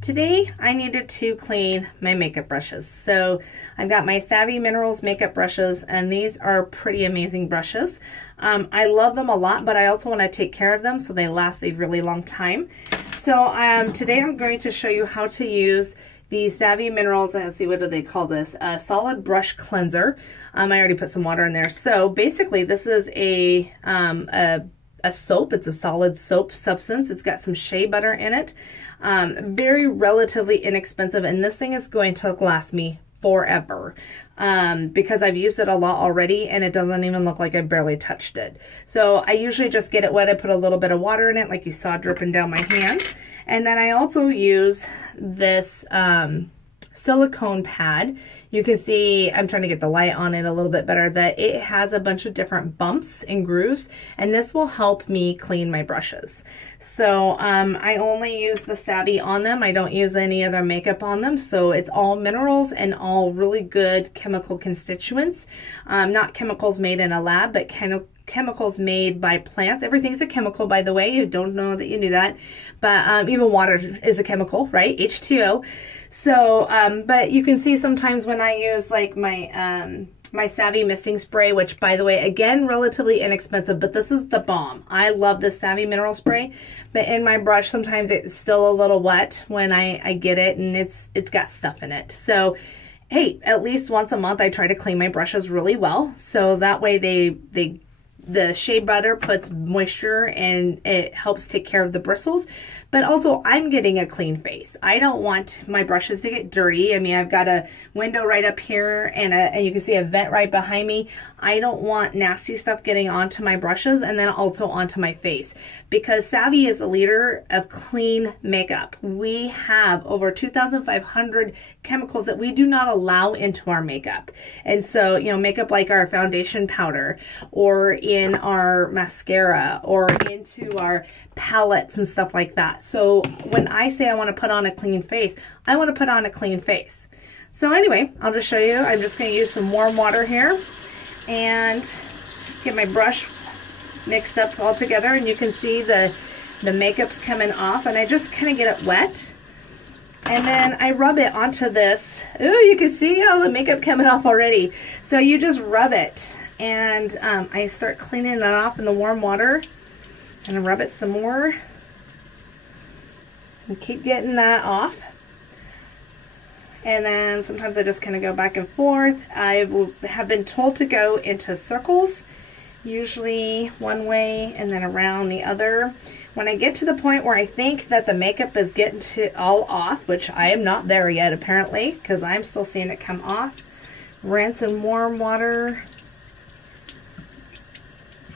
Today I needed to clean my makeup brushes. So I've got my Savvy Minerals makeup brushes, and these are pretty amazing brushes. I love them a lot, but I also want to take care of them so they last a really long time. So today I'm going to show you how to use the Savvy Minerals, let's see, what do they call this? A solid brush cleanser. I already put some water in there. So basically this is a soap. It's a solid soap substance. It's got some shea butter in it. Very relatively inexpensive, and this thing is going to last me forever because I've used it a lot already and it doesn't even look like I barely touched it. So I usually just get it wet. I put a little bit of water in it like you saw dripping down my hand. And then I also use this silicone pad. You can see, I'm trying to get the light on it a little bit better, that it has a bunch of different bumps and grooves, and this will help me clean my brushes. So I only use the Savvy on them. I don't use any other makeup on them. So it's all minerals and all really good chemical constituents. Not chemicals made in a lab, but chemicals made by plants. Everything's a chemical, by the way. You don't know that you knew that. But even water is a chemical, right? H2O. So, but you can see sometimes when I use like my my Savvy misting spray, which by the way, again, relatively inexpensive, but this is the bomb. I love this Savvy mineral spray, but in my brush, sometimes it's still a little wet when I get it, and it's got stuff in it. So, hey, at least once a month, I try to clean my brushes really well. So that way the shea butter puts moisture and it helps take care of the bristles, but also I'm getting a clean face. I don't want my brushes to get dirty. I mean, I've got a window right up here and you can see a vent right behind me. I don't want nasty stuff getting onto my brushes and then also onto my face, because Savvy is the leader of clean makeup. We have over 2,500 chemicals that we do not allow into our makeup. And so, you know, makeup like our foundation powder or in our mascara or into our palettes and stuff like that. So when I say I want to put on a clean face, I want to put on a clean face. So anyway, I'll just show you. I'm just going to use some warm water here and get my brush mixed up all together, and you can see the makeup's coming off, and I just kind of get it wet. And then I rub it onto this. Ooh, you can see all the makeup coming off already. So you just rub it, and I start cleaning that off in the warm water, and I rub it some more and keep getting that off. And then sometimes I just kind of go back and forth. I have been told to go into circles, usually one way and then around the other. When I get to the point where I think that the makeup is getting all off, which I am not there yet apparently, because I'm still seeing it come off, rinse in warm water.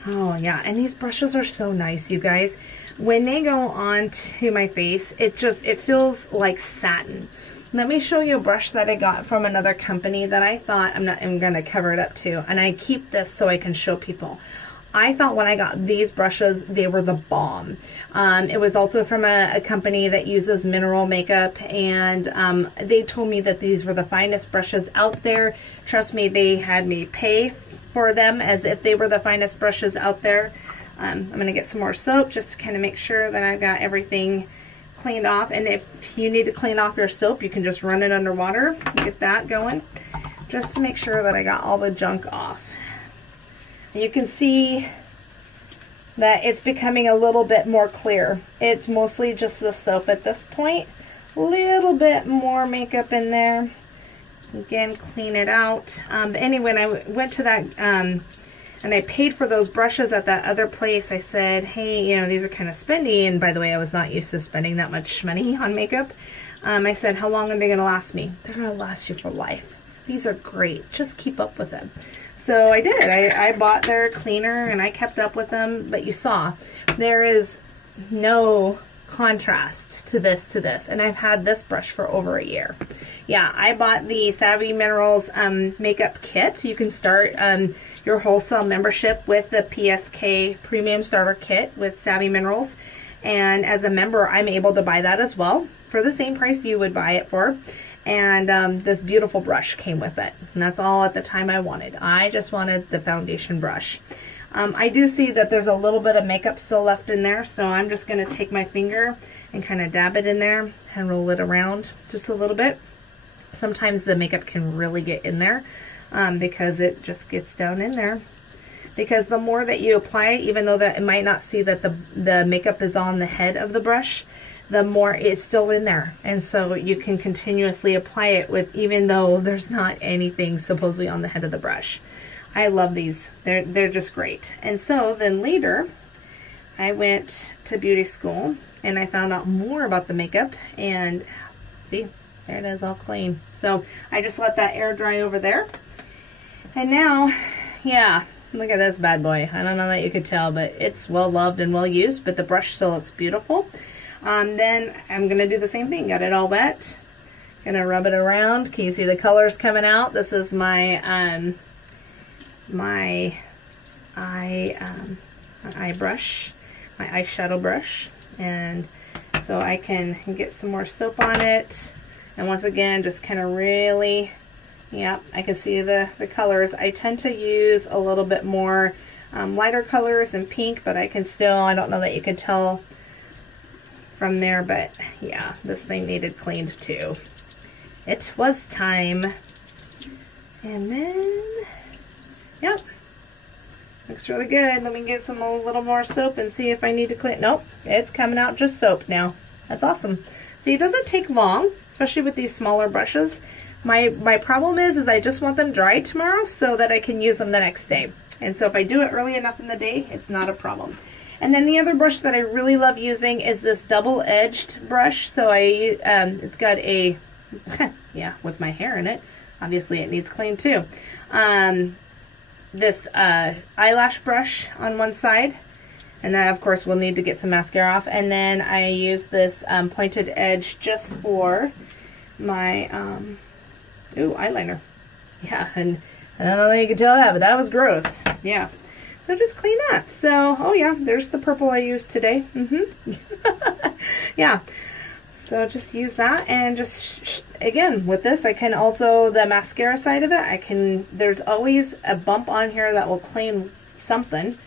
Oh yeah, and these brushes are so nice, you guys. When they go on to my face, it feels like satin. Let me show you a brush that I got from another company that I thought, I'm gonna cover it up too, and I keep this so I can show people. I thought when I got these brushes, they were the bomb. It was also from a company that uses mineral makeup, and they told me that these were the finest brushes out there. Trust me, they had me pay for them as if they were the finest brushes out there. I'm gonna get some more soap just to kind of make sure that I've got everything cleaned off. And if you need to clean off your soap, you can just run it under water, get that going, just to make sure that I got all the junk off. And you can see that it's becoming a little bit more clear. It's mostly just the soap at this point. A little bit more makeup in there. Again, clean it out. But anyway, when I went to that and I paid for those brushes at that other place, I said, hey, you know, these are kind of spendy. And by the way, I was not used to spending that much money on makeup. I said, how long are they going to last me? They're going to last you for life. These are great. Just keep up with them. So I did. I bought their cleaner and I kept up with them. But you saw, there is no contrast to this. And I've had this brush for over a year. Yeah, I bought the Savvy Minerals makeup kit. You can start your wholesale membership with the PSK Premium Starter Kit with Savvy Minerals. And as a member, I'm able to buy that as well for the same price you would buy it for. And this beautiful brush came with it. And that's all at the time I wanted. I just wanted the foundation brush. I do see that there's a little bit of makeup still left in there, so I'm just going to take my finger and kind of dab it in there and roll it around just a little bit. Sometimes the makeup can really get in there because it just gets down in there. Because the more that you apply it, even though that it might not see that the makeup is on the head of the brush, the more it's still in there. And so you can continuously apply it with, even though there's not anything supposedly on the head of the brush. I love these. They're just great. And so then later, I went to beauty school and I found out more about the makeup, and see, there it is, all clean. So I just let that air dry over there. And now, yeah, look at this bad boy. I don't know that you could tell, but it's well loved and well used, but the brush still looks beautiful. Then I'm gonna do the same thing. Got it all wet. Gonna rub it around. Can you see the colors coming out? This is my my eye brush, my eyeshadow brush, and so I can get some more soap on it. And once again, just kind of really, yeah, I can see the colors. I tend to use a little bit more lighter colors and pink, but I can still, I don't know that you can tell from there, but yeah, this thing needed cleaned too. It was time. And then, yep, looks really good. Let me get some a little more soap and see if I need to clean. Nope, it's coming out just soap now. That's awesome. See, it doesn't take long, especially with these smaller brushes. My problem is I just want them dry tomorrow so that I can use them the next day. And so if I do it early enough in the day, it's not a problem. And then the other brush that I really love using is this double-edged brush. So it's got a, yeah, with my hair in it. Obviously it needs clean too. This eyelash brush on one side. And then of course we'll need to get some mascara off. And then I use this pointed edge just for my, ooh, eyeliner. Yeah, and I don't know that you can tell that, but that was gross. Yeah. So just clean up. So, oh yeah, there's the purple I used today. Yeah. So just use that, and just, again, with this, I can also, the mascara side of it, there's always a bump on here that will clean something.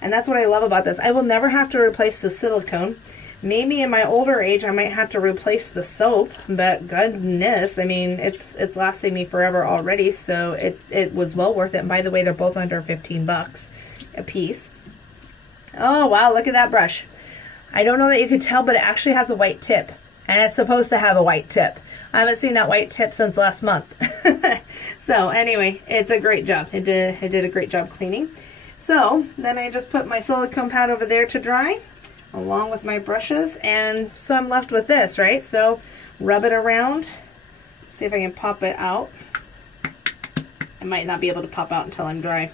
And that's what I love about this. I will never have to replace the silicone. Maybe in my older age, I might have to replace the soap, but goodness, I mean, it's lasting me forever already, so it was well worth it. And by the way, they're both under 15 bucks a piece. Oh, wow, look at that brush. I don't know that you could tell, but it actually has a white tip, and it's supposed to have a white tip. I haven't seen that white tip since last month. So anyway, it's a great job. It did a great job cleaning. So then I just put my silicone pad over there to dry, along with my brushes, and so I'm left with this, right? So rub it around, see if I can pop it out. I might not be able to pop out until I'm dry.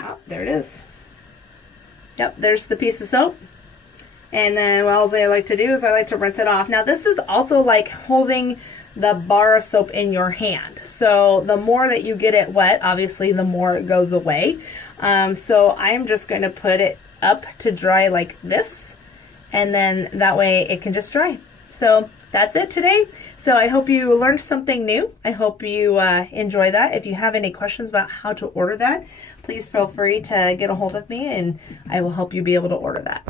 Oh, there it is. Yep, there's the piece of soap. And then what else I like to do is I like to rinse it off. Now this is also like holding the bar of soap in your hand. So the more that you get it wet, obviously the more it goes away. So I'm just going to put it up to dry like this, and then that way it can just dry. So that's it today. So I hope you learned something new. I hope you enjoy that. If you have any questions about how to order that, please feel free to get a hold of me and I will help you be able to order that.